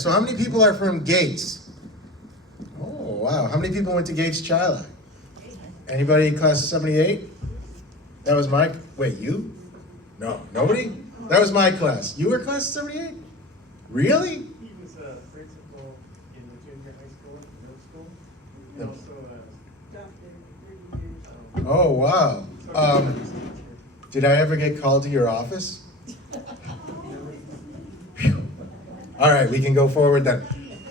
So how many people are from Gates? Oh, wow. How many people went to Gates Chili? Anybody class of 78? That was my, wait, you? No, nobody? That was my class. You were class of 78? Really? He was a principal in the junior high school, middle school. And also Oh, wow. Did I ever get called to your office? Phew. All right, we can go forward then.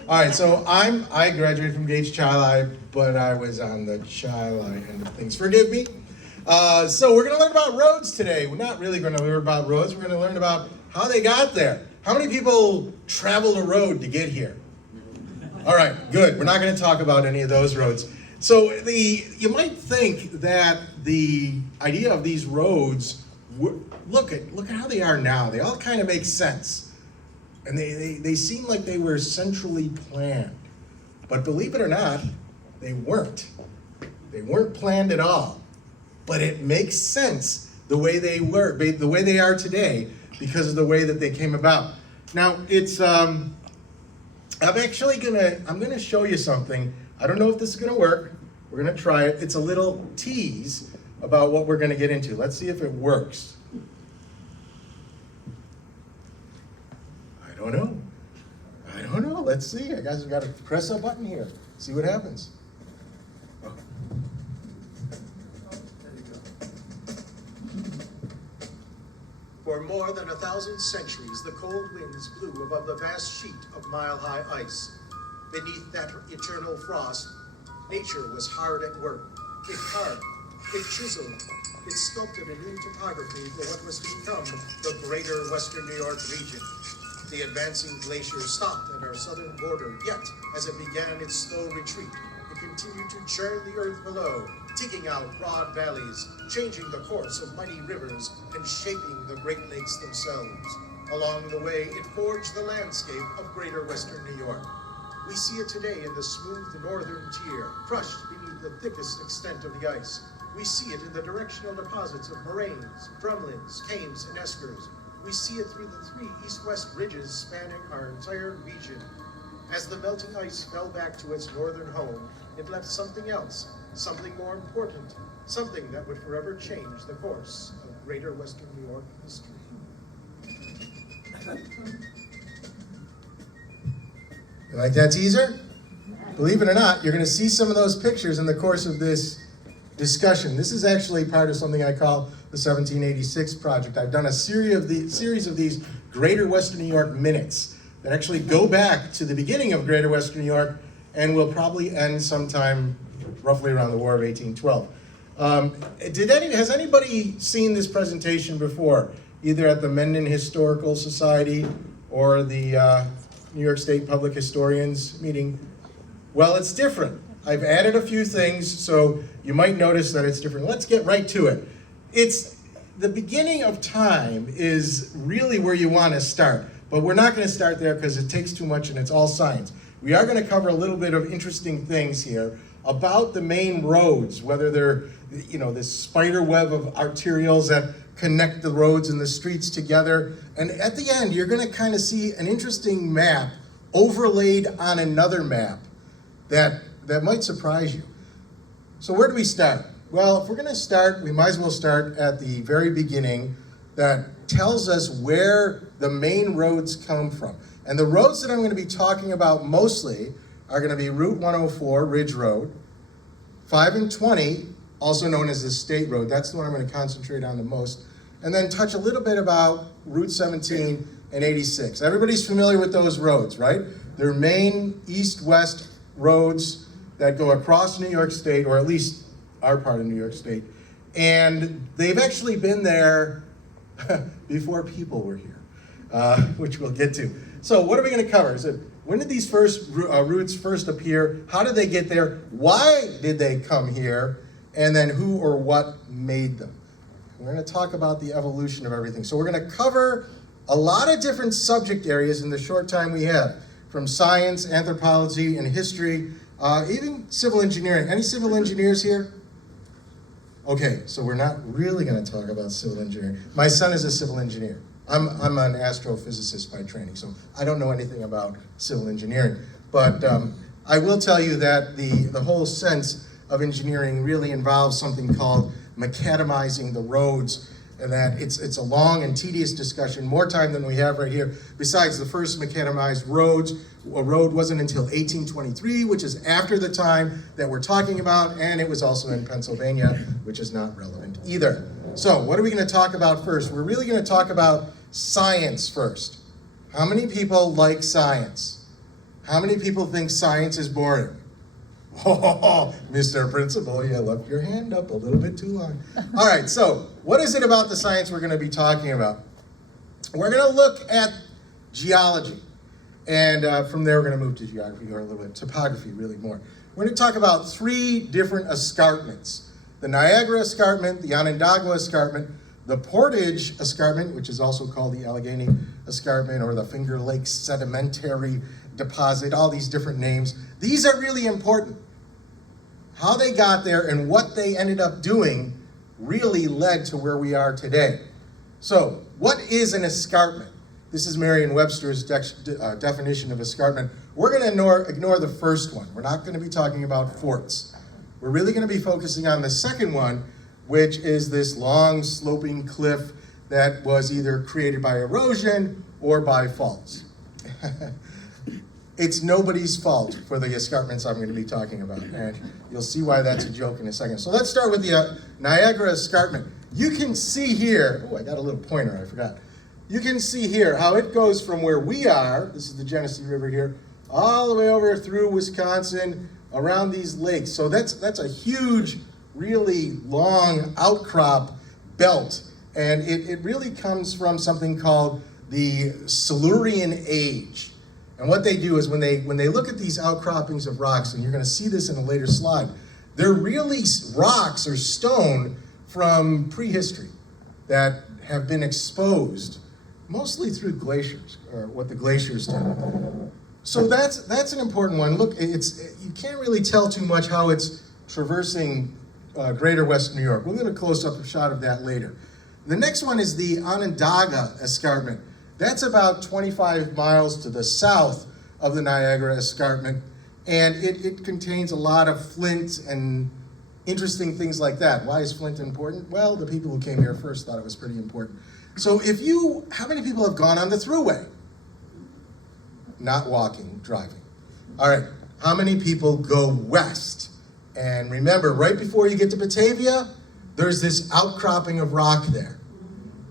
All right, so I graduated from Gates Chili, but I was on the Chili end of things. Forgive me. So we're going to learn about roads today. We're not really going to learn about roads. We're going to learn about how they got there. How many people traveled a road to get here? All right, good. We're not going to talk about any of those roads. So you might think that the idea of these roads, look at how they are now. They all kind of make sense. And they seem like they were centrally planned. But believe it or not, they weren't. They weren't planned at all. But it makes sense the way they were, the way they are today, because of the way that they came about. Now, it's, I'm gonna show you something. I don't know if this is gonna work. We're gonna try it. It's a little tease about what we're gonna get into. Let's see if it works. I don't know. Let's see. I guess we gotta press a button here. See what happens. Oh. For more than 1,000 centuries, the cold winds blew above the vast sheet of mile-high ice. Beneath that eternal frost, nature was hard at work. It carved, it chiseled, it sculpted a new topography for what was to become the greater Western New York region. The advancing glacier stopped at our southern border, yet, as it began its slow retreat, it continued to churn the earth below, digging out broad valleys, changing the course of mighty rivers, and shaping the Great Lakes themselves. Along the way, it forged the landscape of greater Western New York. We see it today in the smooth northern tier, crushed beneath the thickest extent of the ice. We see it in the directional deposits of moraines, drumlins, cames, and eskers. We see it through the 3 east-west ridges spanning our entire region. As the melting ice fell back to its northern home, it left something else, something more important, something that would forever change the course of greater Western New York history. You like that teaser? Believe it or not, you're going to see some of those pictures in the course of this discussion. This is actually part of something I call the 1786 Project. I've done a series of these Greater Western New York minutes that actually go back to the beginning of Greater Western New York and will probably end sometime roughly around the War of 1812. Has anybody seen this presentation before, either at the Mendon Historical Society or the New York State Public Historians meeting? Well, it's different. I've added a few things, so you might notice that it's different. Let's get right to it. It's the beginning of time is really where you want to start, but we're not going to start there because it takes too much and it's all science. We are going to cover a little bit of interesting things here about the main roads, whether they're, this spider web of arterials that connect the roads and the streets together. And at the end, you're going to kind of see an interesting map overlaid on another map that might surprise you. So where do we start? Well, if we're going to start, we might as well start at the very beginning that tells us where the main roads come from. And the roads that I'm going to be talking about mostly are going to be Route 104, Ridge Road, 5 and 20, also known as the State Road. That's the one I'm going to concentrate on the most. And then touch a little bit about Route 17 and 86. Everybody's familiar with those roads, right? They're main east-west roads that go across New York State, or at least our part of New York State. And they've actually been there before people were here, which we'll get to. So what are we going to cover? So when did these routes first appear? How did they get there? Why did they come here? And then who or what made them? We're going to talk about the evolution of everything. So we're going to cover a lot of different subject areas in the short time we have, from science, anthropology, and history, even civil engineering. Any civil engineers here? Okay, so we're not really going to talk about civil engineering. My son is a civil engineer. I'm an astrophysicist by training, so I don't know anything about civil engineering. But I will tell you that the whole sense of engineering really involves something called macadamizing the roads, and that it's a long and tedious discussion, more time than we have right here. Besides, the first macadamized a road wasn't until 1823, which is after the time that we're talking about, and it was also in Pennsylvania, which is not relevant either. So what are we going to talk about first? We're really going to talk about science first. How many people like science? How many people think science is boring? Oh, Mr. Principal, you left your hand up a little bit too long. All right, so what is it about the science we're going to be talking about? We're going to look at geology. And from there, we're going to move to geography, or a little bit topography, really more. We're going to talk about 3 different escarpments. The Niagara Escarpment, the Onondaga Escarpment, the Portage Escarpment, which is also called the Allegheny Escarpment, or the Finger Lake Sedimentary Deposit, all these different names. These are really important. How they got there and what they ended up doing really led to where we are today. So, what is an escarpment? This is Merriam-Webster's definition of escarpment. We're going to ignore the first one. We're not going to be talking about forts. We're really going to be focusing on the second one, which is this long sloping cliff that was either created by erosion or by faults. It's nobody's fault for the escarpments I'm going to be talking about, and you'll see why that's a joke in a second. So let's start with the Niagara Escarpment. You can see here, oh, I got a little pointer, I forgot. You can see here how it goes from where we are, this is the Genesee River here, all the way over through Wisconsin, around these lakes. So that's a huge, really long outcrop belt, and it really comes from something called the Silurian Age. And what they do is when they look at these outcroppings of rocks, and you're going to see this in a later slide, they're really rocks or stone from prehistory that have been exposed, mostly through glaciers, or what the glaciers did. So that's an important one. Look, you can't really tell too much how it's traversing greater West New York. We'll get a close-up shot of that later. The next one is the Onondaga Escarpment. That's about 25 miles to the south of the Niagara Escarpment, and it contains a lot of flint and interesting things like that. Why is flint important? Well, the people who came here first thought it was pretty important. So how many people have gone on the Thruway? Not walking, driving. All right, how many people go west? And remember, right before you get to Batavia, there's this outcropping of rock there.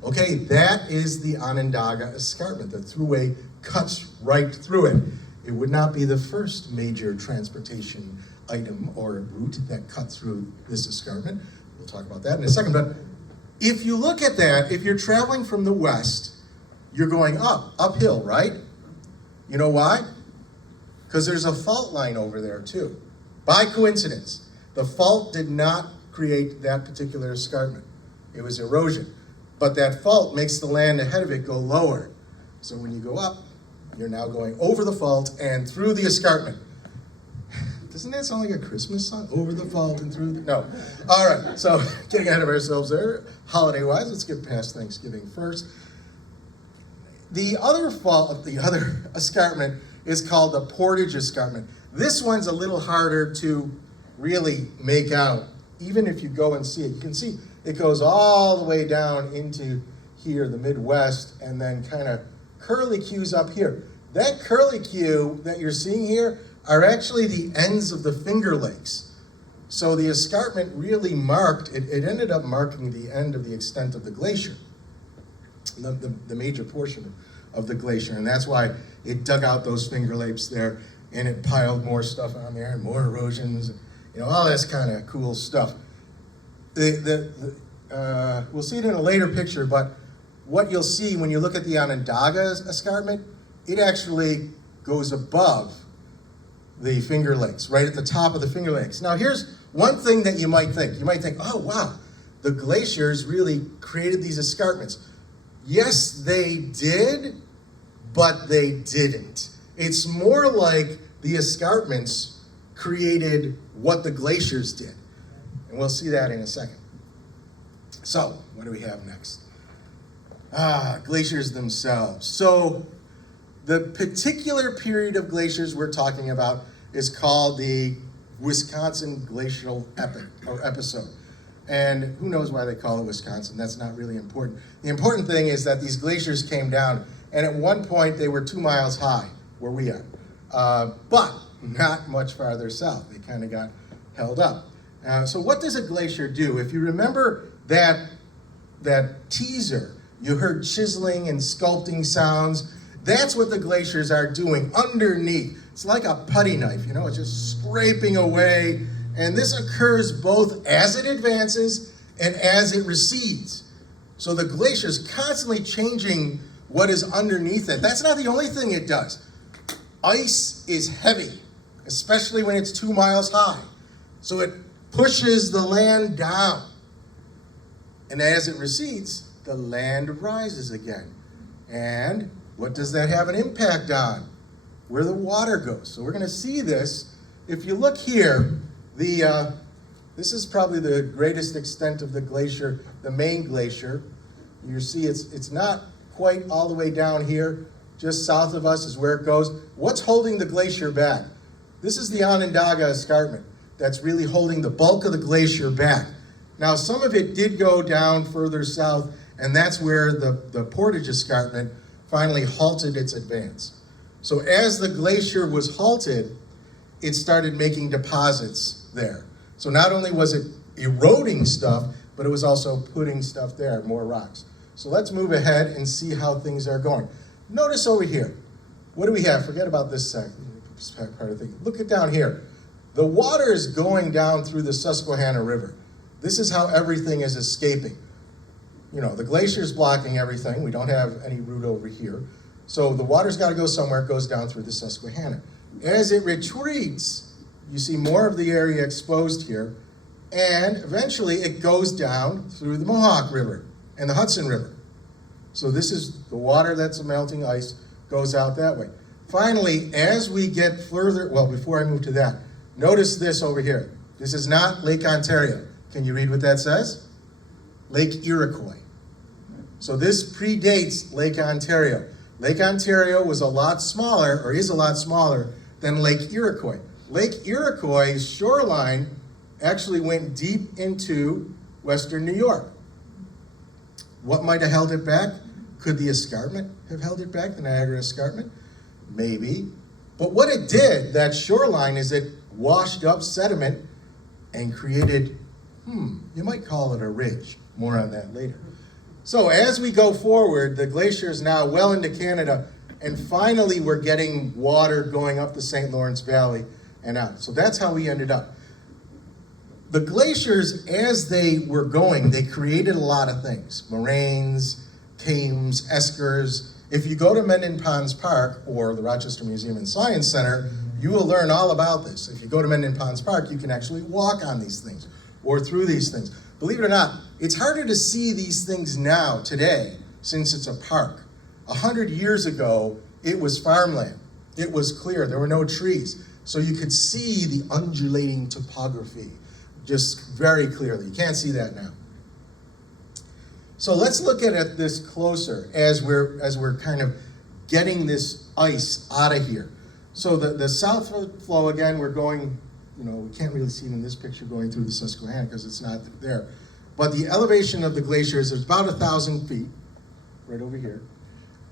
Okay, that is the Onondaga Escarpment. The Thruway cuts right through it. It would not be the first major transportation item or route that cut through this escarpment. We'll talk about that in a second. But if you look at that, if you're traveling from the west, you're going uphill, right? You know why? Because there's a fault line over there too. By coincidence, the fault did not create that particular escarpment. It was erosion. But that fault makes the land ahead of it go lower. So when you go up, you're now going over the fault and through the escarpment. Doesn't that sound like a Christmas song? Over the fault and through the... No. All right, so getting ahead of ourselves there, holiday-wise, let's get past Thanksgiving first. The other escarpment is called the Portage Escarpment. This one's a little harder to really make out. Even if you go and see it, you can see it goes all the way down into here, the Midwest, and then kind of curlicues up here. That curlicue that you're seeing here are actually the ends of the Finger Lakes. So the escarpment really it ended up marking the end of the extent of the glacier, the major portion of the glacier, and that's why it dug out those Finger Lakes there, and it piled more stuff on there, and more erosions, all this kind of cool stuff. We'll see it in a later picture, but what you'll see when you look at the Onondaga Escarpment, it actually goes above the Finger Lakes, right at the top of the Finger Lakes. Now here's one thing that you might think. You might think, oh wow, the glaciers really created these escarpments. Yes, they did, but they didn't. It's more like the escarpments created what the glaciers did. And we'll see that in a second. So, what do we have next? Glaciers themselves. So the particular period of glaciers we're talking about is called the Wisconsin glacial epoch or episode. And who knows why they call it Wisconsin? That's not really important. The important thing is that these glaciers came down, and at one point they were 2 miles high, where we are, but not much farther south. They kind of got held up. So what does a glacier do? If you remember that teaser, you heard chiseling and sculpting sounds. That's what the glaciers are doing underneath. It's like a putty knife, you know, it's just scraping away. And this occurs both as it advances and as it recedes. So the glacier's constantly changing what is underneath it. That's not the only thing it does. Ice is heavy, especially when it's 2 miles high. So it pushes the land down. And as it recedes, the land rises again. And what does that have an impact on? Where the water goes. So we're going to see this. If you look here, this is probably the greatest extent of the glacier, the main glacier. You see it's not quite all the way down here. Just south of us is where it goes. What's holding the glacier back? This is the Onondaga Escarpment that's really holding the bulk of the glacier back. Now, some of it did go down further south, and that's where the Portage Escarpment finally halted its advance. So as the glacier was halted, it started making deposits there. So not only was it eroding stuff, but it was also putting stuff there, more rocks. So let's move ahead and see how things are going. Notice over here, what do we have? Forget about this part of the thing. Look at down here. The water is going down through the Susquehanna River. This is how everything is escaping. You know, the glacier's blocking everything. We don't have any route over here. So the water's got to go somewhere. It goes down through the Susquehanna. As it retreats, you see more of the area exposed here, and eventually it goes down through the Mohawk River and the Hudson River. So this is the water that's melting ice goes out that way. Finally, as we get further, well, before I move to that, notice this over here. This is not Lake Ontario. Can you read what that says? Lake Iroquois. So this predates Lake Ontario. Lake Ontario was a lot smaller, or is a lot smaller, than Lake Iroquois. Lake Iroquois' shoreline actually went deep into western New York. What might have held it back? Could the escarpment have held it back, the Niagara Escarpment? Maybe. But what it did, that shoreline, is it washed up sediment and created, you might call it a ridge. More on that later. So as we go forward, the glacier is now well into Canada, and finally we're getting water going up the St. Lawrence Valley and out. So that's how we ended up. The glaciers, as they were going, they created a lot of things. Moraines, cames, eskers. If you go to Mendon Ponds Park or the Rochester Museum and Science Center, you will learn all about this. If you go to Mendon Ponds Park, you can actually walk on these things or through these things. Believe it or not, it's harder to see these things now, today, since it's a park. 100 years ago, it was farmland. It was clear, there were no trees. So you could see the undulating topography just very clearly. You can't see that now. So let's look at this closer as we're kind of getting this ice out of here. So the south flow, again, we're going, we can't really see it in this picture going through the Susquehanna because it's not there. But the elevation of the glacier is about 1,000 feet, right over here.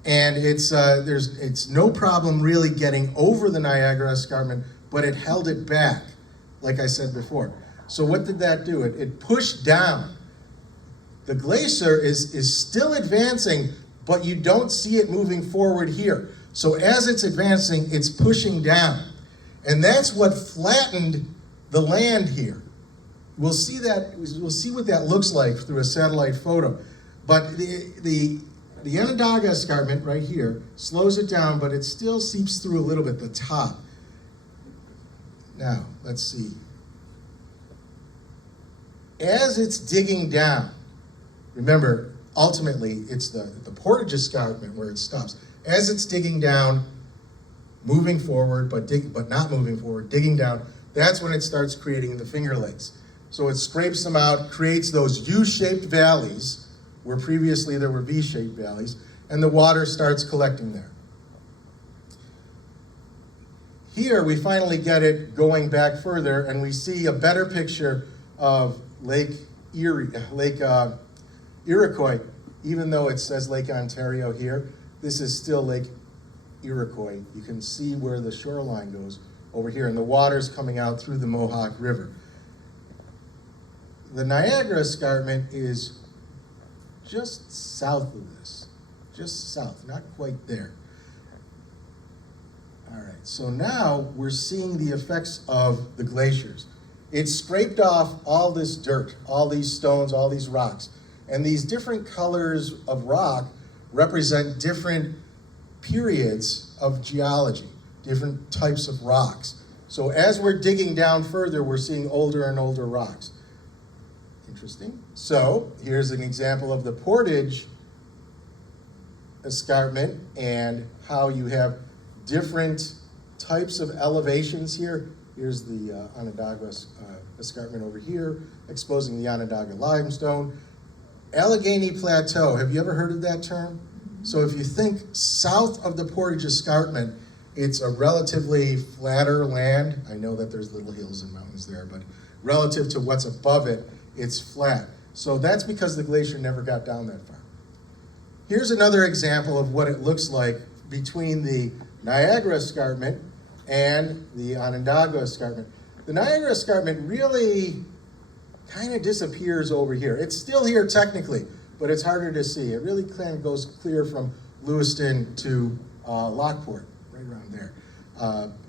And it's no problem really getting over the Niagara Escarpment, but it held it back, like I said before. So what did that do? It pushed down. The glacier is still advancing, but you don't see it moving forward here. So as it's advancing, it's pushing down. And that's what flattened the land here. We'll see what that looks like through a satellite photo. But the Onondaga Escarpment right here slows it down, but it still seeps through a little bit, the top. Now, let's see. As it's digging down, remember, ultimately, it's the Portage Escarpment where it stops. As it's digging down, moving forward, but not moving forward, digging down, that's when it starts creating the Finger Lakes. So it scrapes them out, creates those U-shaped valleys where previously there were V-shaped valleys, and the water starts collecting there. Here we finally get it going back further, and we see a better picture of Lake Iroquois. Even though it says Lake Ontario here, this is still Lake Iroquois. You can see where the shoreline goes over here, and the water's coming out through the Mohawk River. The Niagara Escarpment is just south of this, just south, not quite there. All right, so now we're seeing the effects of the glaciers. It scraped off all this dirt, all these stones, all these rocks, and these different colors of rock represent different periods of geology, different types of rocks. So as we're digging down further, we're seeing older and older rocks. Interesting. So here's an example of the Portage Escarpment and how you have different types of elevations here. Here's the Onondaga Escarpment over here, exposing the Onondaga limestone. Allegheny Plateau, have you ever heard of that term? So if you think south of the Portage Escarpment, it's a relatively flatter land. I know that there's little hills and mountains there, but relative to what's above it, it's flat. So that's because the glacier never got down that far. Here's another example of what it looks like between the Niagara Escarpment and the Onondaga Escarpment. The Niagara Escarpment really kind of disappears over here. It's still here technically, but it's harder to see. It really kind of goes clear from Lewiston to Lockport, right around there.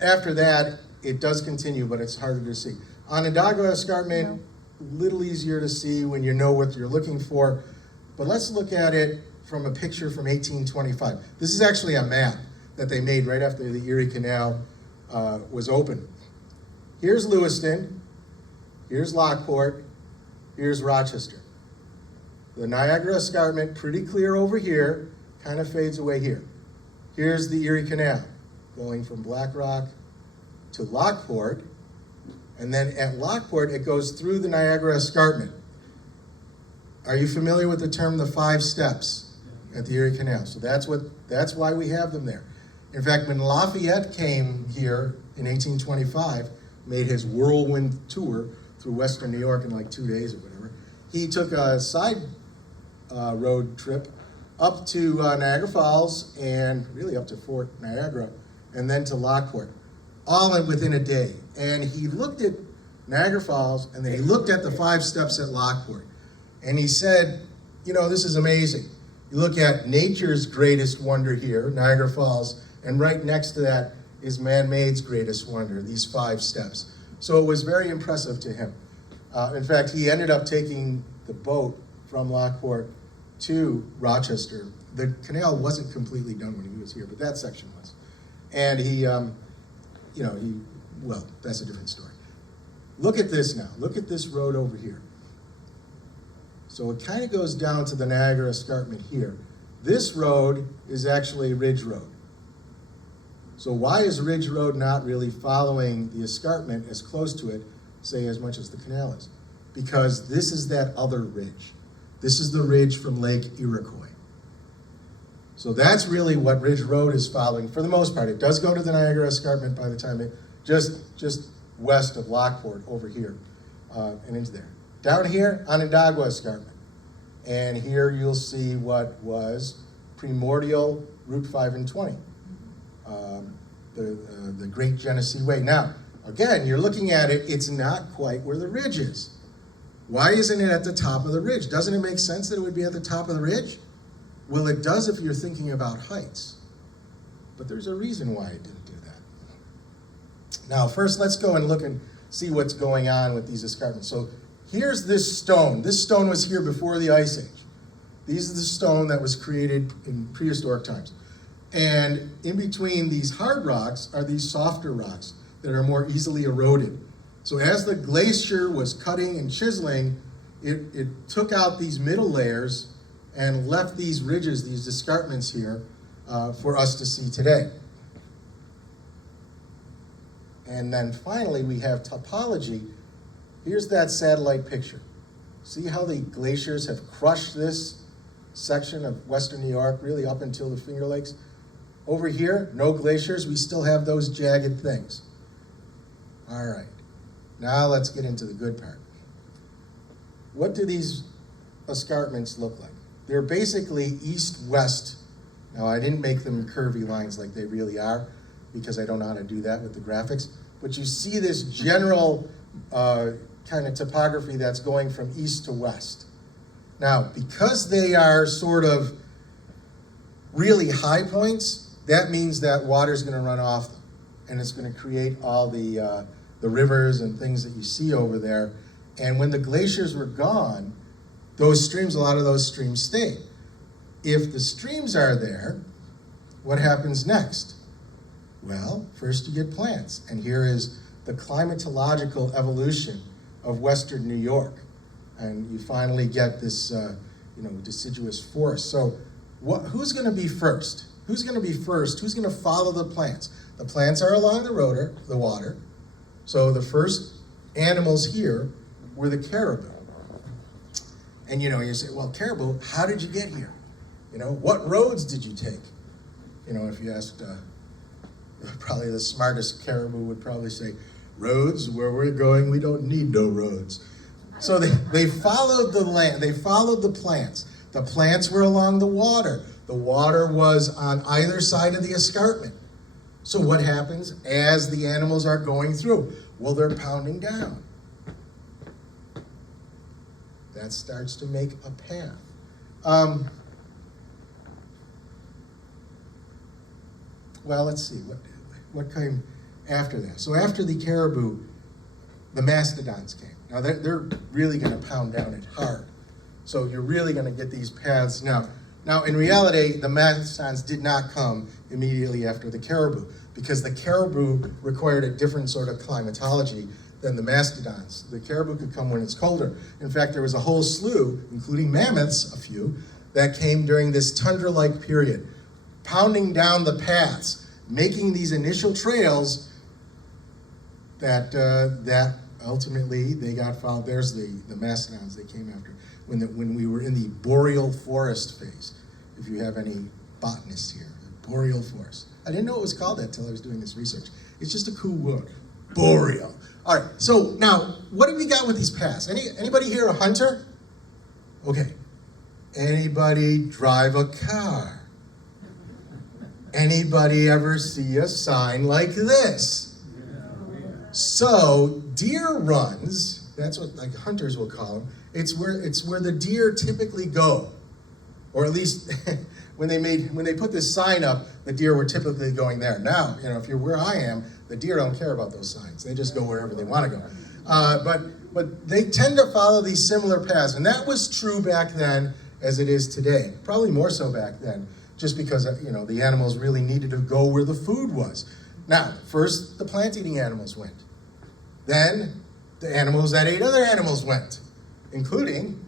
After that, it does continue, but it's harder to see. Onondaga Escarpment, a little easier to see when you know what you're looking for, but let's look at it from a picture from 1825. This is actually a map that they made right after the Erie Canal was open. Here's Lewiston, here's Lockport, here's Rochester. The Niagara Escarpment, pretty clear over here, kind of fades away here. Here's the Erie Canal, going from Black Rock to Lockport, and then at Lockport, it goes through the Niagara Escarpment. Are you familiar with the term the 5 steps at the Erie Canal? So that's why we have them there. In fact, when Lafayette came here in 1825, made his whirlwind tour through Western New York in like 2 days or whatever, he took a side road trip up to Niagara Falls and really up to Fort Niagara and then to Lockport, all within a day. And he looked at Niagara Falls and then he looked at the 5 steps at Lockport. And he said, you know, this is amazing. You look at nature's greatest wonder here, Niagara Falls, and right next to that is man-made's greatest wonder, these 5 steps. So it was very impressive to him. In fact, he ended up taking the boat from Lockport to Rochester. The canal wasn't completely done when he was here, but that section was. And well, that's a different story. Look at this now. Look at this road over here. So it kind of goes down to the Niagara Escarpment here. This road is actually Ridge Road. So why is Ridge Road not really following the escarpment as close to it, say as much as the canal is? Because this is that other ridge. This is the ridge from Lake Iroquois. So that's really what Ridge Road is following for the most part. It does go to the Niagara Escarpment by the time it, just west of Lockport over here and into there. Down here, Onondaga Escarpment. And here you'll see what was primordial Route 5 and 20. The Great Genesee Way. Now, again, you're looking at it, it's not quite where the ridge is. Why isn't it at the top of the ridge? Doesn't it make sense that it would be at the top of the ridge? Well, it does if you're thinking about heights. But there's a reason why it didn't do that. Now, first, let's go and look and see what's going on with these escarpments. So here's this stone. This stone was here before the Ice Age. These are the stone that was created in prehistoric times. And in between these hard rocks are these softer rocks that are more easily eroded. So as the glacier was cutting and chiseling, it took out these middle layers and left these ridges, these escarpments here, for us to see today. And then finally, we have topology. Here's that satellite picture. See how the glaciers have crushed this section of western New York, really up until the Finger Lakes. Over here, no glaciers, we still have those jagged things. All right, now let's get into the good part. What do these escarpments look like? They're basically east-west. Now, I didn't make them curvy lines like they really are, because I don't know how to do that with the graphics, but you see this general kind of topography that's going from east to west. Now, because they are sort of really high points, that means that water's going to run off them, and it's going to create all the rivers and things that you see over there. And when the glaciers were gone, those streams, a lot of those streams stayed. If the streams are there, what happens next? Well, first you get plants, and here is the climatological evolution of western New York. And you finally get this, deciduous forest. So who's going to be first? Who's going to be first? Who's going to follow the plants? The plants are along the water. So the first animals here were the caribou. And you say, well, caribou, how did you get here? What roads did you take? If you asked, probably the smartest caribou would probably say, roads, where we're going, we don't need no roads. So they followed the land, they followed the plants. The plants were along the water. The water was on either side of the escarpment. So what happens as the animals are going through? Well, they're pounding down. That starts to make a path. Well, let's see, what came after that? So after the caribou, the mastodons came. Now they're really going to pound down it hard. So you're really going to get these paths. Now in reality, the mastodons did not come immediately after the caribou, because the caribou required a different sort of climatology than the mastodons. The caribou could come when it's colder. In fact, there was a whole slew, including mammoths, a few, that came during this tundra-like period, pounding down the paths, making these initial trails that ultimately they got followed. There's the mastodons they came after when we were in the boreal forest phase. If you have any botanists here, the boreal forest. I didn't know it was called that until I was doing this research. It's just a cool word, boreal. All right, so now, what do we got with these paths? Anybody here a hunter? Okay. Anybody drive a car? Anybody ever see a sign like this? So, deer runs, that's what like hunters will call them, it's where the deer typically go. Or at least when they put this sign up, the deer were typically going there. Now, if you're where I am, the deer don't care about those signs. They just go wherever they want to go. But they tend to follow these similar paths, and that was true back then as it is today. Probably more so back then, just because the animals really needed to go where the food was. Now, first the plant-eating animals went. Then the animals that ate other animals went, including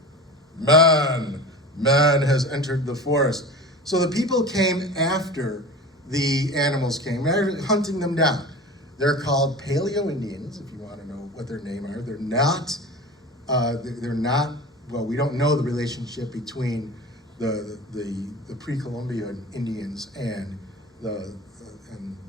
man. Man has entered the forest. So the people came after the animals came. They're hunting them down. They're called Paleo-Indians, if you want to know what their name are. They're not, well, we don't know the relationship between the pre-Columbian Indians and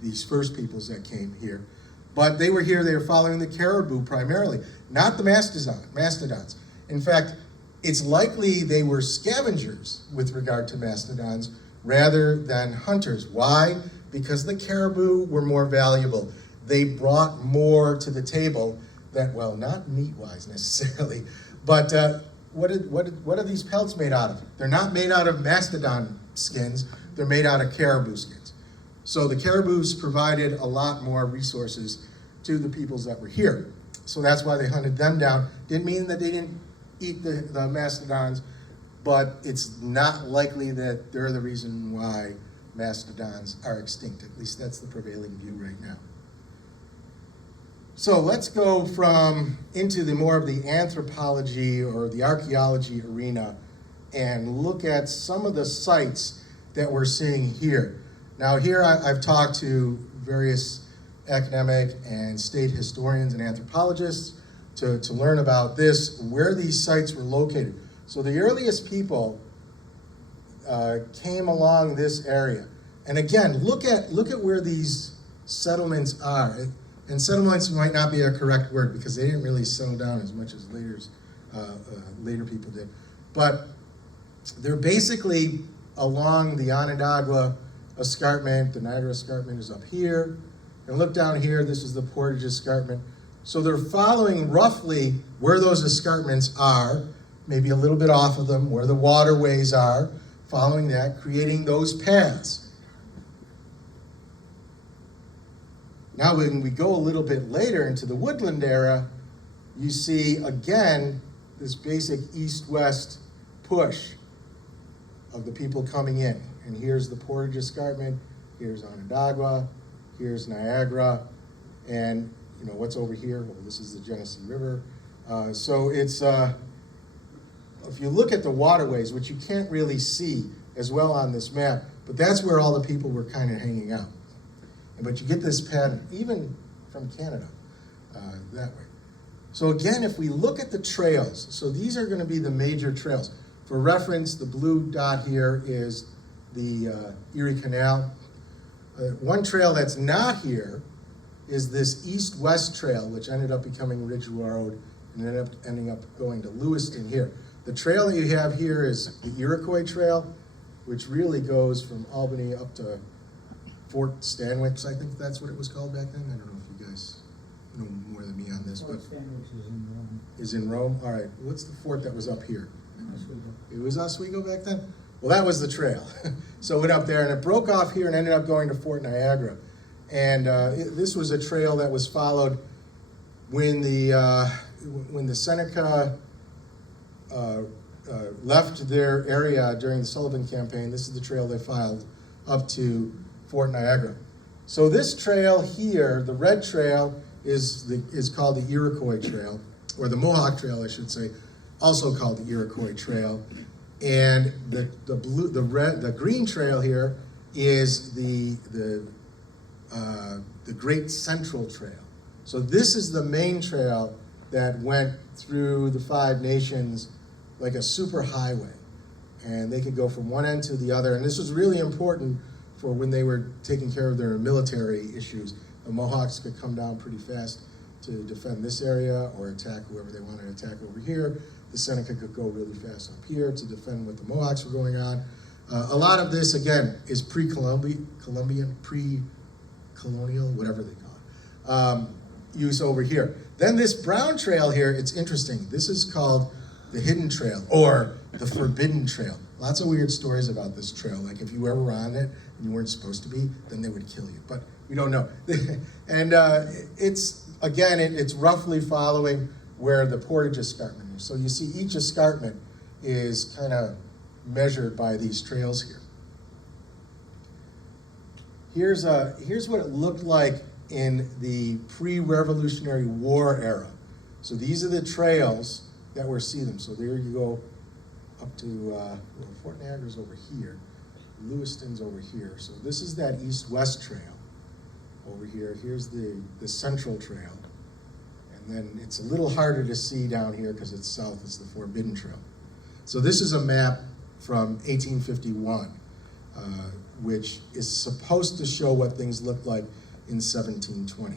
these first peoples that came here. But they were here, they were following the caribou primarily, not the mastodons. In fact, it's likely they were scavengers with regard to mastodons rather than hunters. Why? Because the caribou were more valuable. They brought more to the table that, well, not meat-wise necessarily, but what are these pelts made out of? They're not made out of mastodon skins, they're made out of caribou skins. So the caribous provided a lot more resources to the peoples that were here. So that's why they hunted them down. Didn't mean that they didn't eat the mastodons, but it's not likely that they're the reason why mastodons are extinct. At least that's the prevailing view right now. So let's go into the more of the anthropology or the archaeology arena and look at some of the sites that we're seeing here. Now here I've talked to various academic and state historians and anthropologists to learn about this, where these sites were located. So the earliest people came along this area. And again, look at where these settlements are. And settlements might not be a correct word because they didn't really settle down as much as later people did. But they're basically along the Onondaga Escarpment. The Niagara Escarpment is up here. And look down here, this is the Portage Escarpment. So they're following roughly where those escarpments are, maybe a little bit off of them, where the waterways are, following that, creating those paths. Now when we go a little bit later into the woodland era, you see again this basic east-west push of the people coming in. And here's the Portage Escarpment, here's Onondaga, here's Niagara, and you know what's over here? Well, this is the Genesee River. So it's, if you look at the waterways, which you can't really see as well on this map, but that's where all the people were kind of hanging out. But you get this pattern, even from Canada, that way. So again, if we look at the trails, so these are going to be the major trails. For reference, the blue dot here is the Erie Canal. One trail that's not here is this east-west trail, which ended up becoming Ridge Road and ending up going to Lewiston here. The trail that you have here is the Iroquois Trail, which really goes from Albany up to Fort Stanwix, I think that's what it was called back then. I don't know if you guys know more than me on this, Fort but Stanwix is in Rome. is in Rome. All right, what's the fort that was up here? Oswego. It was Oswego back then? Well, that was the trail. So it went up there, and it broke off here and ended up going to Fort Niagara. And this was a trail that was followed when the Seneca left their area during the Sullivan campaign. This is the trail they filed up to Fort Niagara. So this trail here, the red trail, is called the Iroquois Trail, or the Mohawk Trail, I should say, also called the Iroquois Trail. And the green trail here is the Great Central Trail. So this is the main trail that went through the Five Nations like a super highway. And they could go from one end to the other. And this was really important for when they were taking care of their military issues. The Mohawks could come down pretty fast to defend this area or attack whoever they wanted to attack over here. The Seneca could go really fast up here to defend what the Mohawks were going on. A lot of this, again, is pre-Columbian, pre-colonial, whatever they call it, use over here. Then this brown trail here, it's interesting. This is called the Hidden Trail or the Forbidden Trail. Lots of weird stories about this trail. Like if you were ever on it and you weren't supposed to be, then they would kill you. But we don't know. And it's roughly following where the Portage Escarpment is. So you see each escarpment is kind of measured by these trails here. Here's what it looked like in the pre-Revolutionary War era. So these are the trails that we're seeing them. So there you go up to, Fort Niagara's over here. Lewiston's over here. So this is that east-west trail over here. Here's the central trail. And then it's a little harder to see down here because it's south, it's the Forbidden Trail. So this is a map from 1851, which is supposed to show what things looked like in 1720.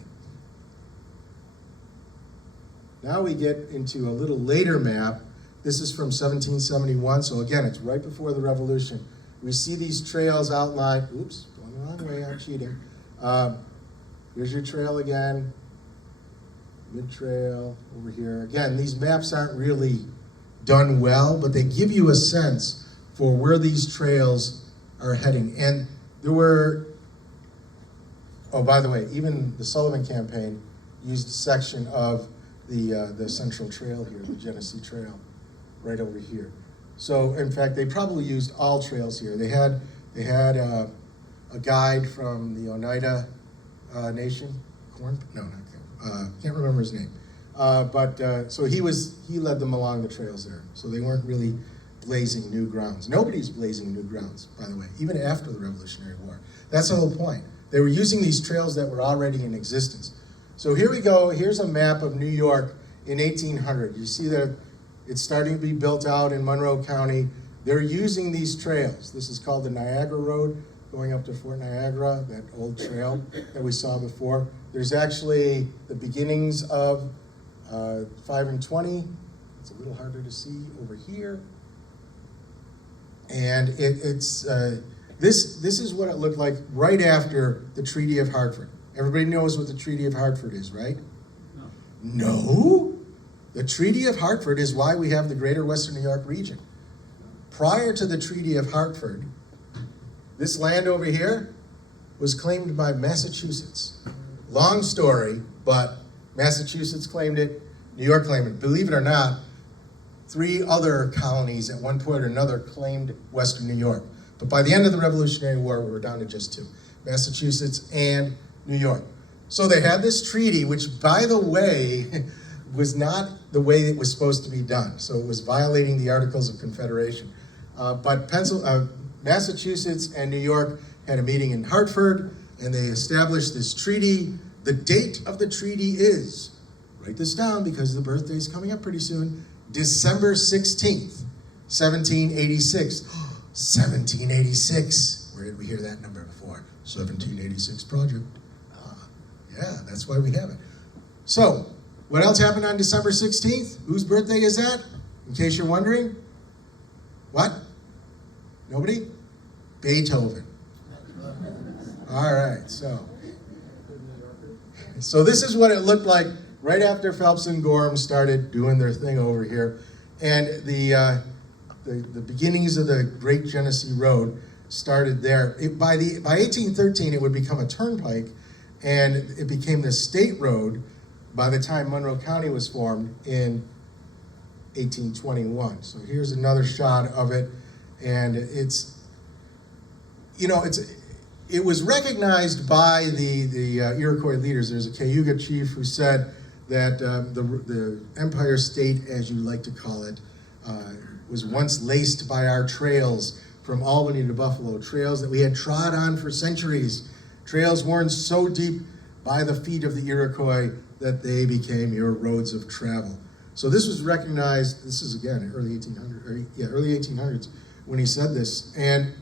Now we get into a little later map. This is from 1771, so again, it's right before the Revolution. We see these trails outlined. Oops, going the wrong way, I'm cheating. Here's your trail again. Mid trail over here. Again, these maps aren't really done well, but they give you a sense for where these trails are heading. And there were, oh, by the way, even the Sullivan campaign used a section of the Central Trail here, the Genesee Trail, right over here. So, in fact, they probably used all trails here. They had a guide from the Oneida Nation, can't remember his name. So he led them along the trails there. So they weren't really blazing new grounds. Nobody's blazing new grounds, by the way, even after the Revolutionary War. That's the whole point. They were using these trails that were already in existence. So here we go. Here's a map of New York in 1800. You see that it's starting to be built out in Monroe County. They're using these trails. This is called the Niagara Road, going up to Fort Niagara, that old trail that we saw before. There's actually the beginnings of 5 and 20. It's a little harder to see over here. And this is what it looked like right after the Treaty of Hartford. Everybody knows what the Treaty of Hartford is, right? No? The Treaty of Hartford is why we have the Greater Western New York region. Prior to the Treaty of Hartford, this land over here was claimed by Massachusetts. Long story, but Massachusetts claimed it, New York claimed it. Believe it or not, 3 other colonies at one point or another claimed Western New York. But by the end of the Revolutionary War, we were down to just 2, Massachusetts and New York. So they had this treaty, which, by the way, was not the way it was supposed to be done. So it was violating the Articles of Confederation. But Massachusetts and New York had a meeting in Hartford, and they established this treaty. The date of the treaty is, write this down because the birthday is coming up pretty soon, December 16th, 1786. 1786. Where did we hear that number before? 1786 project. Yeah, that's why we have it. So, what else happened on December 16th? Whose birthday is that? In case you're wondering. What? Nobody? Beethoven. All right, so this is what it looked like right after Phelps and Gorham started doing their thing over here. And the beginnings of the Great Genesee Road started there. By 1813, it would become a turnpike, and it became the state road by the time Monroe County was formed in 1821. So here's another shot of it, and it was recognized by the Iroquois leaders. There's a Cayuga chief who said that the Empire State, as you like to call it, was once laced by our trails from Albany to Buffalo, trails that we had trod on for centuries, trails worn so deep by the feet of the Iroquois that they became your roads of travel. So this was recognized, this is again, early 1800s when he said this, and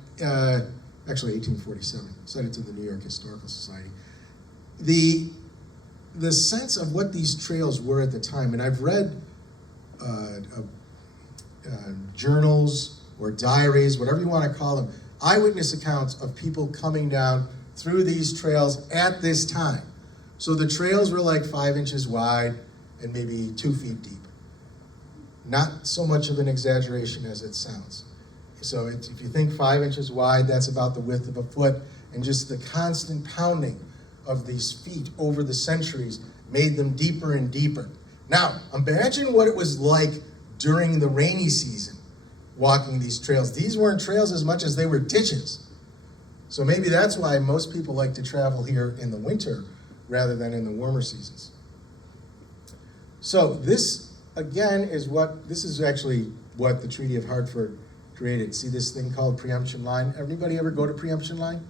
actually 1847, said it to the New York Historical Society. The sense of what these trails were at the time, and I've read journals or diaries, whatever you want to call them, eyewitness accounts of people coming down through these trails at this time. So the trails were like 5 inches wide and maybe 2 feet deep. Not so much of an exaggeration as it sounds. So if you think 5 inches wide, that's about the width of a foot, and just the constant pounding of these feet over the centuries made them deeper and deeper. Now, imagine what it was like during the rainy season, walking these trails. These weren't trails as much as they were ditches. So maybe that's why most people like to travel here in the winter rather than in the warmer seasons. So this, again, this is actually what the Treaty of Hartford created. See this thing called preemption line? Anybody ever go to preemption line?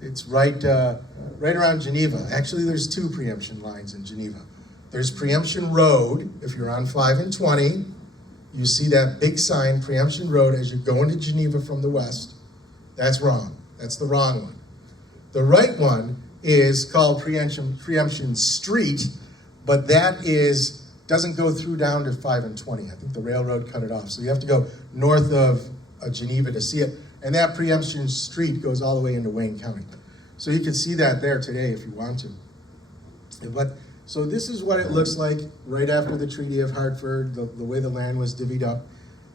It's right around Geneva. Actually, there's 2 preemption lines in Geneva. There's Preemption Road. If you're on 5 and 20, you see that big sign, Preemption Road, as you go into Geneva from the west. That's wrong. That's the wrong one. The right one is called Preemption Street, but that doesn't go through down to 5 and 20. I think the railroad cut it off. So you have to go north of Geneva to see it. And that Preemption Street goes all the way into Wayne County. So you can see that there today if you want to. So this is what it looks like right after the Treaty of Hartford, the way the land was divvied up.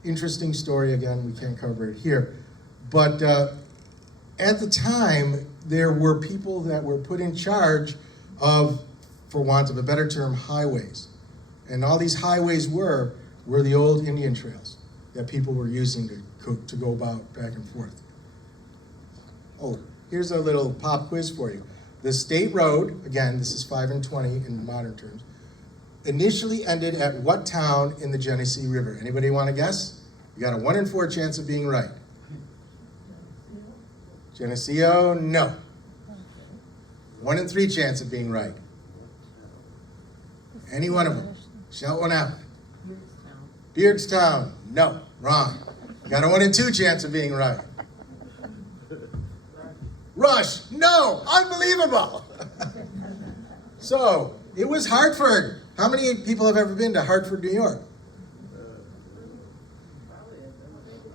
Interesting story, again, we can't cover it here. But at the time, there were people that were put in charge of, for want of a better term, highways. And all these highways were the old Indian trails that people were using to go about back and forth. Oh, here's a little pop quiz for you. The state road, again, this is 5 and 20 in modern terms, initially ended at what town in the Genesee River? Anybody want to guess? You got a 1 in 4 chance of being right. Geneseo, no. 1 in 3 chance of being right. Any one of them. Shout one out. Beardstown, no, wrong. Got a 1 in 2 chance of being right. Rush, no, unbelievable. So, it was Hartford. How many people have ever been to Hartford, New York?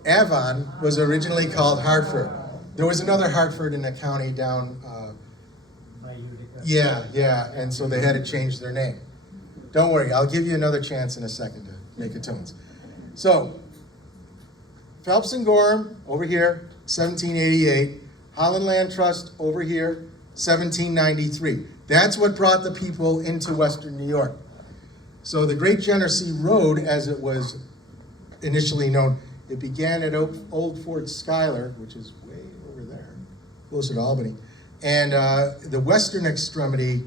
Avon was originally called Hartford. There was another Hartford in the county down, yeah, and so they had to change their name. Don't worry, I'll give you another chance in a second to make a tones. So, Phelps and Gorham over here, 1788. Holland Land Trust over here, 1793. That's what brought the people into Western New York. So the Great Genesee Road, as it was initially known, it began at Old Fort Schuyler, which is way over there, closer to Albany, and the western extremity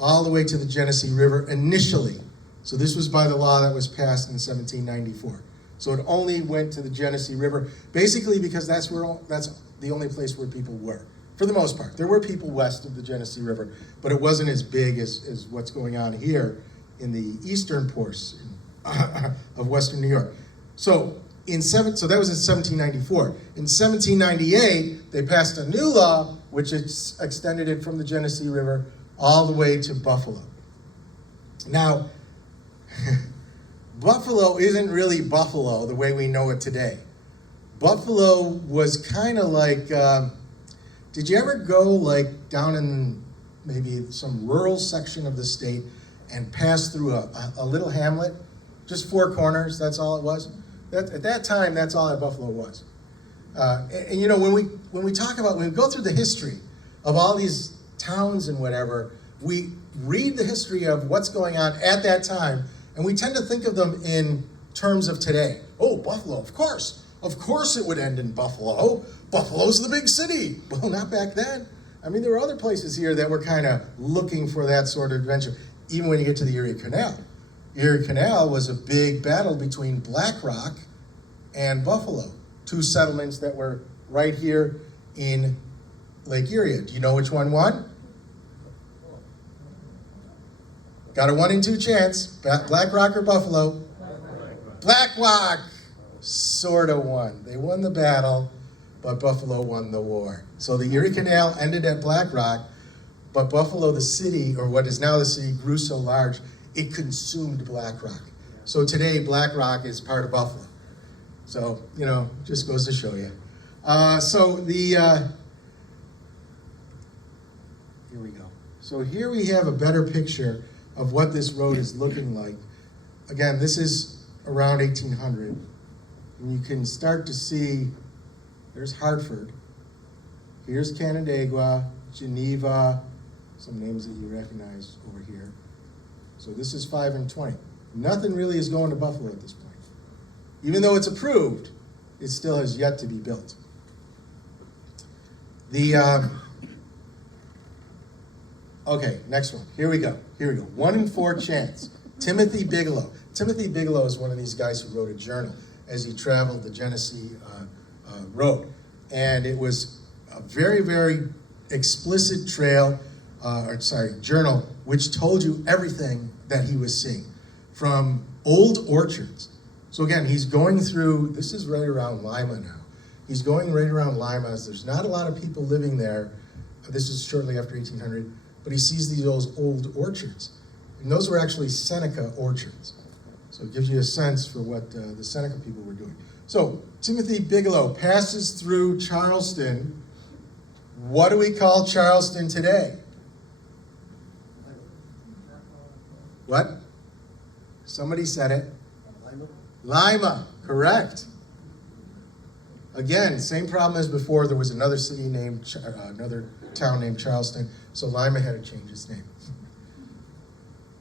all the way to the Genesee River initially. So this was by the law that was passed in 1794. So it only went to the Genesee River, basically because that's the only place where people were, for the most part. There were people west of the Genesee River, but it wasn't as big as what's going on here in the eastern portion of Western New York. So that was in 1794. In 1798, they passed a new law which extended it from the Genesee River all the way to Buffalo. Now, Buffalo isn't really Buffalo the way we know it today. Buffalo was kind of like, did you ever go like down in maybe some rural section of the state and pass through a little hamlet? Just 4 corners, that's all it was? At that time, that's all that Buffalo was. And you know, when we go through the history of all these towns and whatever, we read the history of what's going on at that time, and we tend to think of them in terms of today. Oh, Buffalo, of course it would end in Buffalo. Buffalo's the big city. Well, not back then. I mean, there were other places here that were kind of looking for that sort of adventure, even when you get to the Erie Canal. Erie Canal was a big battle between Black Rock and Buffalo, 2 settlements that were right here in Lake Erie. Do you know which one won? Got a 1 in 2 chance. Black Rock or Buffalo? Black Rock sort of won. They won the battle, but Buffalo won the war. So the Erie Canal ended at Black Rock, but Buffalo, the city, or what is now the city, grew so large, it consumed Black Rock. So today, Black Rock is part of Buffalo. So, you know, just goes to show you. Here we go. So here we have a better picture of what this road is looking like. Again, this is around 1800. And you can start to see, there's Hartford. Here's Canandaigua, Geneva, some names that you recognize over here. So this is 5 and 20. Nothing really is going to Buffalo at this point. Even though it's approved, it still has yet to be built. Okay, next one. Here we go. 1 in 4 chance. Timothy Bigelow. Timothy Bigelow is one of these guys who wrote a journal as he traveled the Genesee Road. And it was a very, very explicit journal, which told you everything that he was seeing from old orchards. So again, he's going through, this is right around Lima now. He's going right around Lima. There's not a lot of people living there. This is shortly after 1800, but he sees these old orchards. And those were actually Seneca orchards. So it gives you a sense for what the Seneca people were doing. So Timothy Bigelow passes through Charleston. What do we call Charleston today? What? Somebody said it. Lima, correct. Again, same problem as before. There was another town named Charleston, so Lima had to change its name.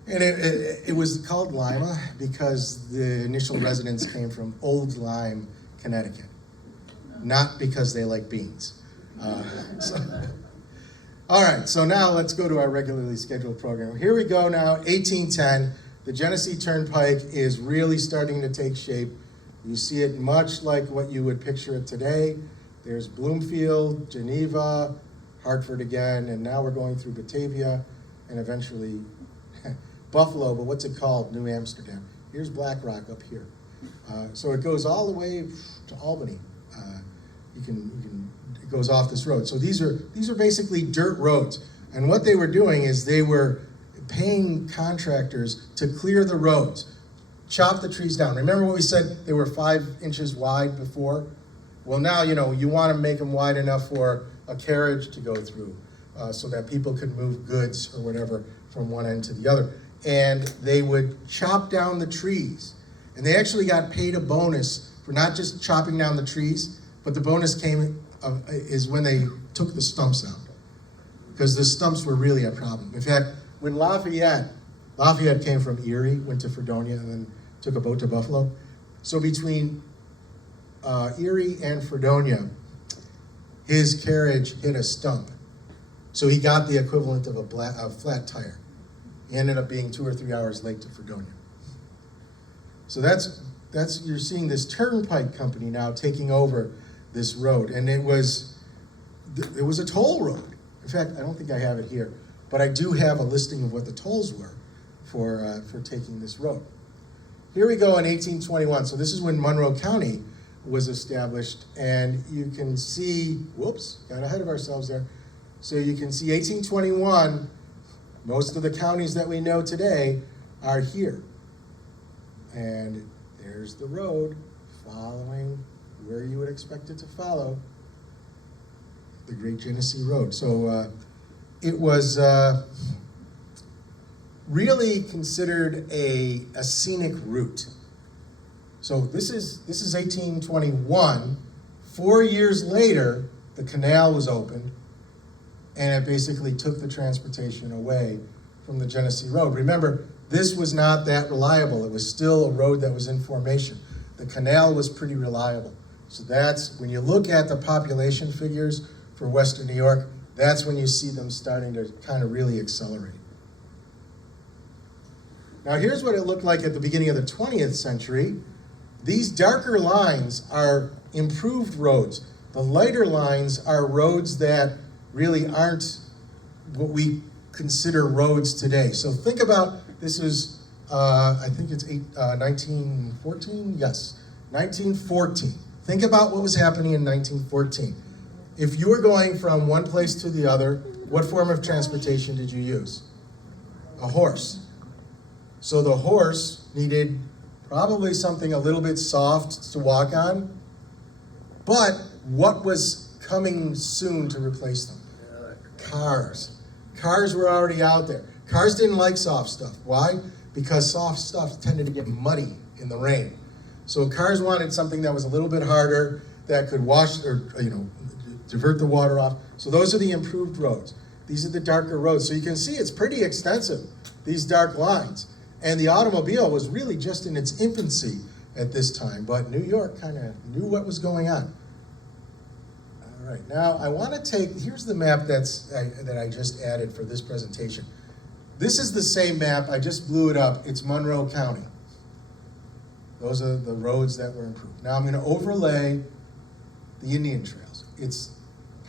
And it was called Lima because the initial residents came from Old Lyme, Connecticut, not because they like beans. All right, so now let's go to our regularly scheduled program. Here we go now, 1810. The Genesee Turnpike is really starting to take shape. You see it much like what you would picture it today. There's Bloomfield, Geneva, Hartford again, and now we're going through Batavia and eventually Buffalo, but what's it called? New Amsterdam. Here's Black Rock up here. So it goes all the way to Albany. It goes off this road. So these are basically dirt roads. And what they were doing is they were paying contractors to clear the roads, chop the trees down. Remember what we said, they were 5 inches wide before? Well, now, you want to make them wide enough for a carriage to go through, so that people could move goods or whatever from one end to the other. And they would chop down the trees. And they actually got paid a bonus for not just chopping down the trees, but the bonus is when they took the stumps out. Because the stumps were really a problem. In fact, when Lafayette came from Erie, went to Fredonia, and then took a boat to Buffalo. So between Erie and Fredonia, his carriage hit a stump. So he got the equivalent of a flat tire. He ended up being 2 or 3 hours late to Fredonia. So that's you're seeing this turnpike company now taking over this road, and it was a toll road. In fact, I don't think I have it here, but I do have a listing of what the tolls were for taking this road. Here we go in 1821. So this is when Monroe County was established, and you can see, whoops, got ahead of ourselves there. So you can see 1821, most of the counties that we know today are here. And there's the road following where you would expect it to follow, the Great Genesee Road. So it was really considered a scenic route. So this is 1821. 4 years later, the canal was opened, and it basically took the transportation away from the Genesee Road. Remember, this was not that reliable. It was still a road that was in formation. The canal was pretty reliable. So that's, when you look at the population figures for Western New York, that's when you see them starting to kind of really accelerate. Now here's what it looked like at the beginning of the 20th century. These darker lines are improved roads. The lighter lines are roads that really aren't what we consider roads today. So think about, this is, I think it's 1914? Yes, 1914. Think about what was happening in 1914. If you were going from one place to the other, what form of transportation did you use? A horse. So the horse needed probably something a little bit soft to walk on, but what was coming soon to replace them? Cars. Cars were already out there. Cars didn't like soft stuff. Why? Because soft stuff tended to get muddy in the rain. So cars wanted something that was a little bit harder, that could wash or divert the water off. So those are the improved roads. These are the darker roads. So you can see it's pretty extensive, these dark lines. And the automobile was really just in its infancy at this time, but New York kind of knew what was going on. All right, now I want to here's the map that I just added for this presentation. This is the same map, I just blew it up. It's Monroe County. Those are the roads that were improved. Now I'm going to overlay the Indian trails. It's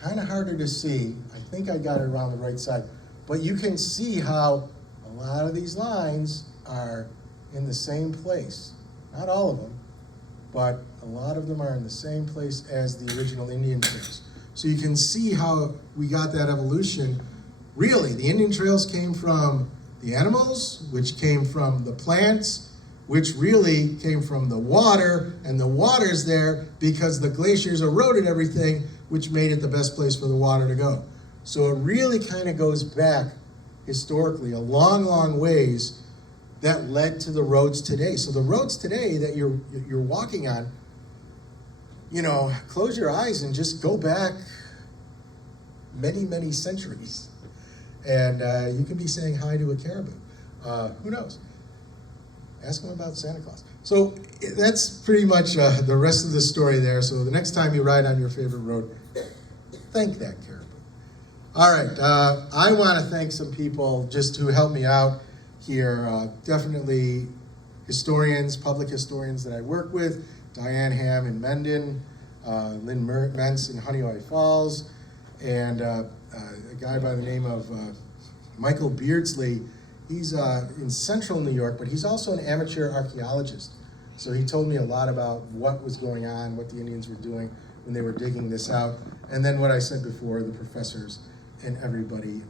kind of harder to see. I think I got it around the right side. But you can see how a lot of these lines are in the same place. Not all of them, but a lot of them are in the same place as the original Indian trails. So you can see how we got that evolution. Really, the Indian trails came from the animals, which came from the plants, which really came from the water, and the water's there because the glaciers eroded everything, which made it the best place for the water to go. So it really kind of goes back historically a long, long ways that led to the roads today. So the roads today that you're walking on, close your eyes and just go back many, many centuries. And you could be saying hi to a caribou. Who knows? Ask them about Santa Claus. So that's pretty much the rest of the story there. So the next time you ride on your favorite road, thank that caribou. All right, I want to thank some people just who helped me out here. Definitely historians, public historians that I work with, Diane Ham in Mendon, Lynn Mentz in Honeoye Falls, and a guy by the name of Michael Beardsley. He's in central New York, but he's also an amateur archaeologist. So he told me a lot about what was going on, what the Indians were doing when they were digging this out. And then what I said before, the professors and everybody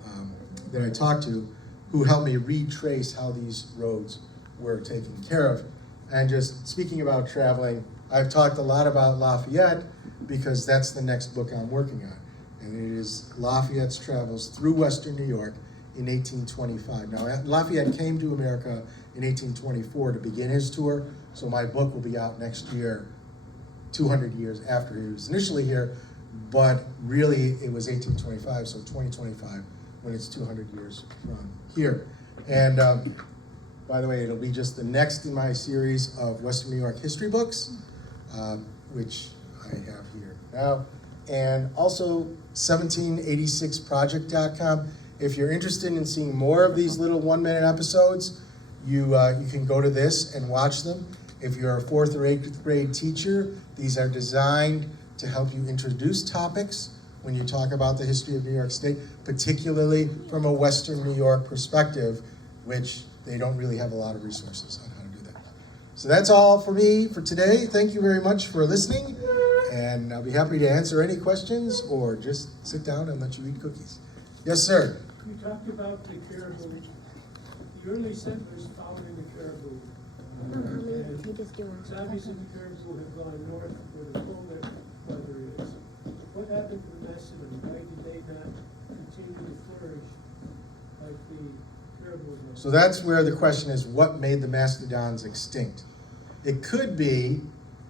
that I talked to who helped me retrace how these roads were taken care of. And just speaking about traveling, I've talked a lot about Lafayette because that's the next book I'm working on. And it is Lafayette's travels through Western New York in 1825. Now, Lafayette came to America in 1824 to begin his tour, so my book will be out next year, 200 years after he was initially here, but really it was 1825, so 2025 when it's 200 years from here. And by the way, it'll be just the next in my series of Western New York history books, which I have here now. And also 1786project.com. If you're interested in seeing more of these little 1-minute episodes, you can go to this and watch them. If you're a 4th or 8th grade teacher, these are designed to help you introduce topics when you talk about the history of New York State, particularly from a Western New York perspective, which they don't really have a lot of resources on how to do that. So that's all for me for today. Thank you very much for listening, and I'll be happy to answer any questions or just sit down and let you eat cookies. Yes, sir. You talked about the caribou. The early settlers found in the caribou. And it's obviously the caribou have gone north where the colder weather is. What happened to the mastodon? Why did they not continue to flourish like the caribou did? So that's where the question is, what made the mastodons extinct? It could be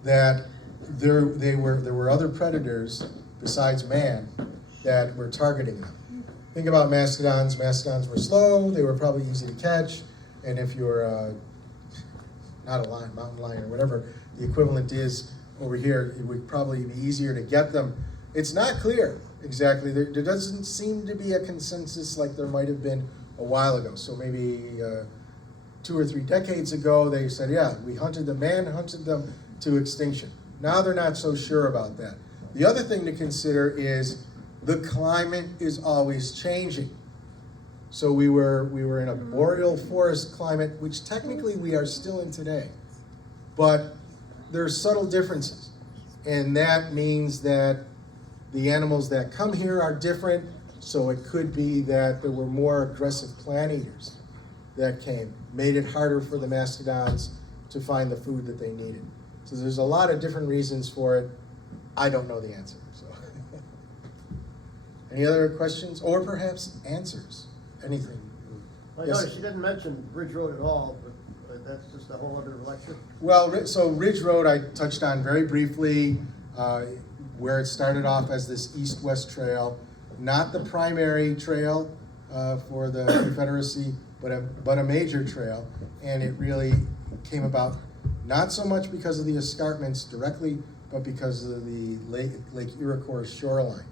that there were other predators besides man that were targeting them. Think about mastodons. Mastodons were slow, they were probably easy to catch, and if you're not a lion, mountain lion or whatever the equivalent is over here, it would probably be easier to get them. It's not clear exactly. There doesn't seem to be a consensus like there might have been a while ago. So maybe 2 or 3 decades ago, they said, yeah, we hunted them, man hunted them to extinction. Now they're not so sure about that. The other thing to consider is the climate is always changing. So we were in a boreal forest climate, which technically we are still in today. But there are subtle differences. And that means that the animals that come here are different. So it could be that there were more aggressive plant eaters that came, made it harder for the mastodons to find the food that they needed. So there's a lot of different reasons for it. I don't know the answer. So, any other questions or perhaps answers? Anything? I Yes. noticed you didn't mention Bridge Road at all, but that's just a whole other lecture. Well, so Ridge Road I touched on very briefly, where it started off as this east-west trail, not the primary trail for the Confederacy, but a major trail, and it really came about not so much because of the escarpments directly, but because of the Lake Iroquois shoreline.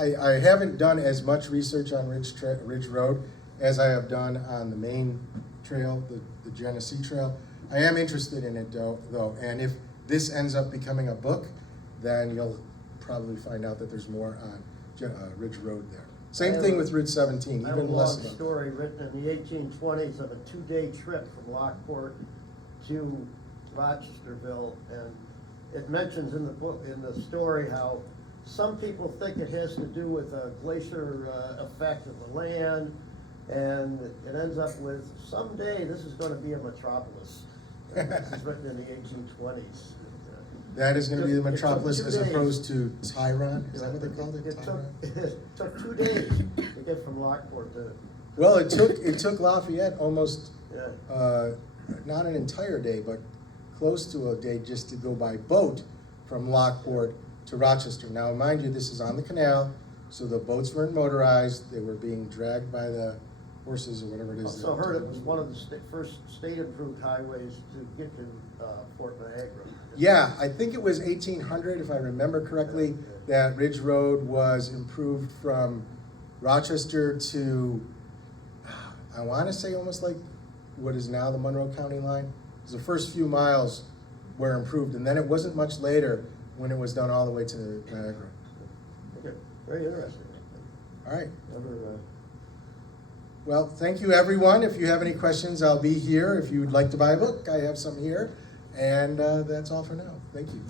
I haven't done as much research on Ridge Road as I have done on the main trail, the Genesee Trail. I am interested in it though, and if this ends up becoming a book, then you'll probably find out that there's more on Ridge Road there. Same thing with Route 17, I have a even long less about. story written in the 1820s of a 2-day trip from Lockport to Rochesterville, and it mentions in the book, in the story, how some people think it has to do with a glacier effect of the land, and it ends up with, someday this is going to be a metropolis. And this is written in the 1820s. That is going to be the It took metropolis 2 as days. opposed to Tyron? Is that what they called it? It took, Tyron? it took 2 days to get from Lockport to. Well, it took Lafayette almost, Yeah. not an entire day, but close to a day just to go by boat from Lockport to Rochester. Now, mind you, this is on the canal, so the boats weren't motorized. They were being dragged by the horses or whatever it is. Also heard it was one of the first state-approved highways to get to Fort Niagara. Yeah, I think it was 1800, if I remember correctly, that Ridge Road was improved from Rochester to, I want to say almost like what is now the Monroe County line. The first few miles were improved, and then it wasn't much later when it was done all the way to Niagara. Okay, very interesting. All right. Never, Well, thank you, everyone. If you have any questions, I'll be here. If you would like to buy a book, I have some here. And that's all for now. Thank you.